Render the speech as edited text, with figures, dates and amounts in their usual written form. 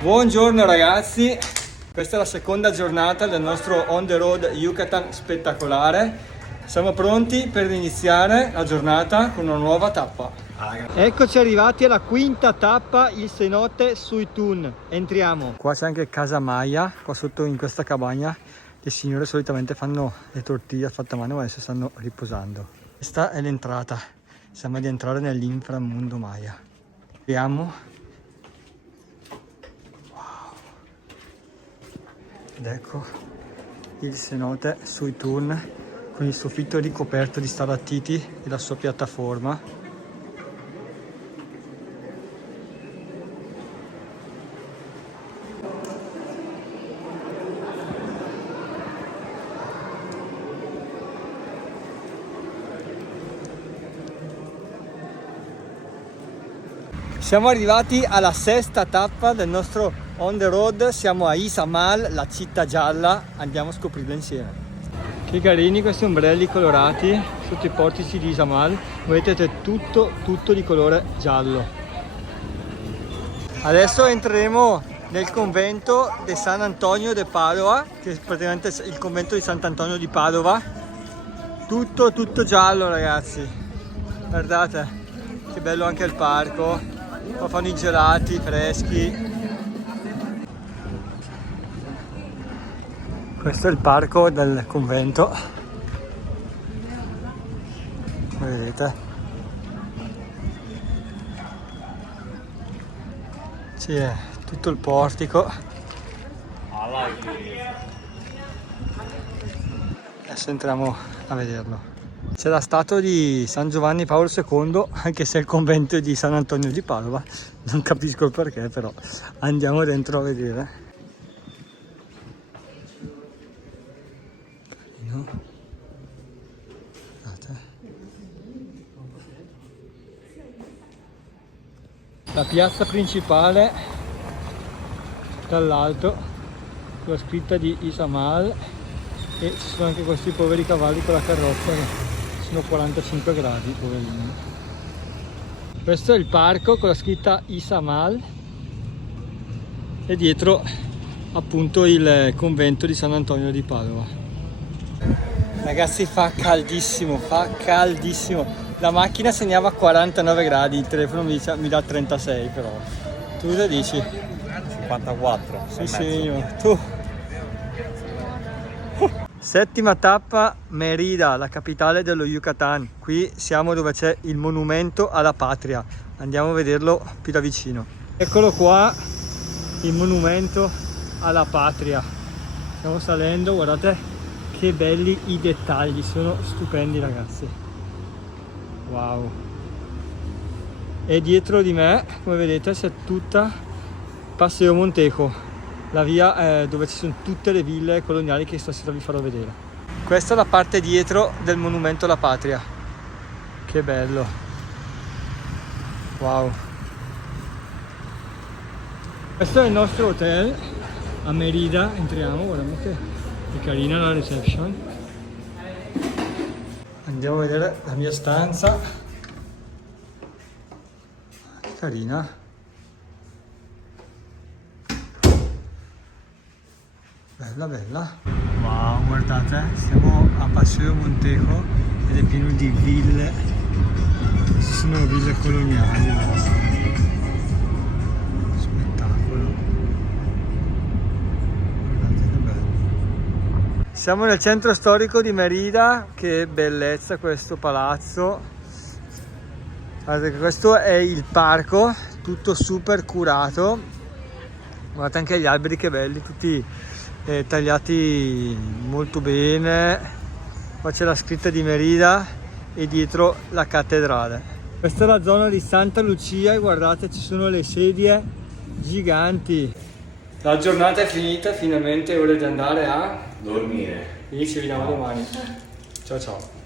Buongiorno ragazzi, questa è la seconda giornata del nostro on the road Yucatan spettacolare. Siamo pronti per iniziare la giornata con una nuova tappa. Eccoci arrivati alla quinta tappa, il cenote sui Tun. Entriamo. Qua c'è anche Casa Maya, qua sotto in questa cabana le signore solitamente fanno le tortille fatte a mano, ma adesso stanno riposando. Questa è l'entrata, sembra di entrare nell'inframondo Maya. Entriamo. Ed ecco il cenote sui Tun con il soffitto ricoperto di stalattiti e la sua piattaforma. Siamo arrivati alla sesta tappa del nostro on the road, siamo a Izamal, la città gialla, andiamo a scoprirla insieme. Che carini questi ombrelli colorati sotto i portici di Izamal, vedete tutto di colore giallo. Adesso entreremo nel convento di San Antonio de Padova, che è praticamente il convento di Sant'Antonio di Padova. Tutto giallo ragazzi, guardate che bello anche il parco. Qua fanno i gelati freschi. Questo è il parco del convento, come vedete. C'è tutto il portico. Adesso entriamo a vederlo. C'è la statua di San Giovanni Paolo II, anche se è il convento di San Antonio di Padova. Non capisco il perché, però andiamo dentro a vedere. Guardate. La piazza principale dall'alto, con la scritta di Izamal, e ci sono anche questi poveri cavalli con la carrozza che sono 45 gradi, poverini. Questo è il parco con la scritta Izamal e dietro appunto il convento di San Antonio di Padova. Ragazzi, fa caldissimo, la macchina segnava 49 gradi, il telefono mi dà 36 però. Tu cosa dici? 54. Sì, tu. Settima tappa, Mérida, la capitale dello Yucatan. Qui siamo dove c'è il monumento alla patria. Andiamo a vederlo più da vicino. Eccolo qua, il monumento alla patria. Stiamo salendo, guardate che belli i dettagli, sono stupendi ragazzi. Wow. E dietro di me, come vedete, c'è tutta Paseo Montejo, la via dove ci sono tutte le ville coloniali che stasera vi farò vedere. Questa è la parte dietro del monumento alla patria. Che bello. Wow. Questo è il nostro hotel a Mérida. Entriamo, guardate che carina la reception. Andiamo a vedere la mia stanza. Che carina. Bella. Wow, guardate, siamo a Paseo Montejo ed è pieno di ville. Ci sono ville coloniali. Spettacolo. Guardate che bello. Siamo nel centro storico di Mérida, che bellezza questo palazzo. Guardate che questo è il parco, tutto super curato. Guardate anche gli alberi che belli, tutti tagliati molto bene. Qua c'è la scritta di Mérida e dietro la cattedrale. Questa è la zona di Santa Lucia e guardate, ci sono le sedie giganti. La giornata è finita, finalmente è ora di andare a dormire. e ci vediamo domani. Ciao.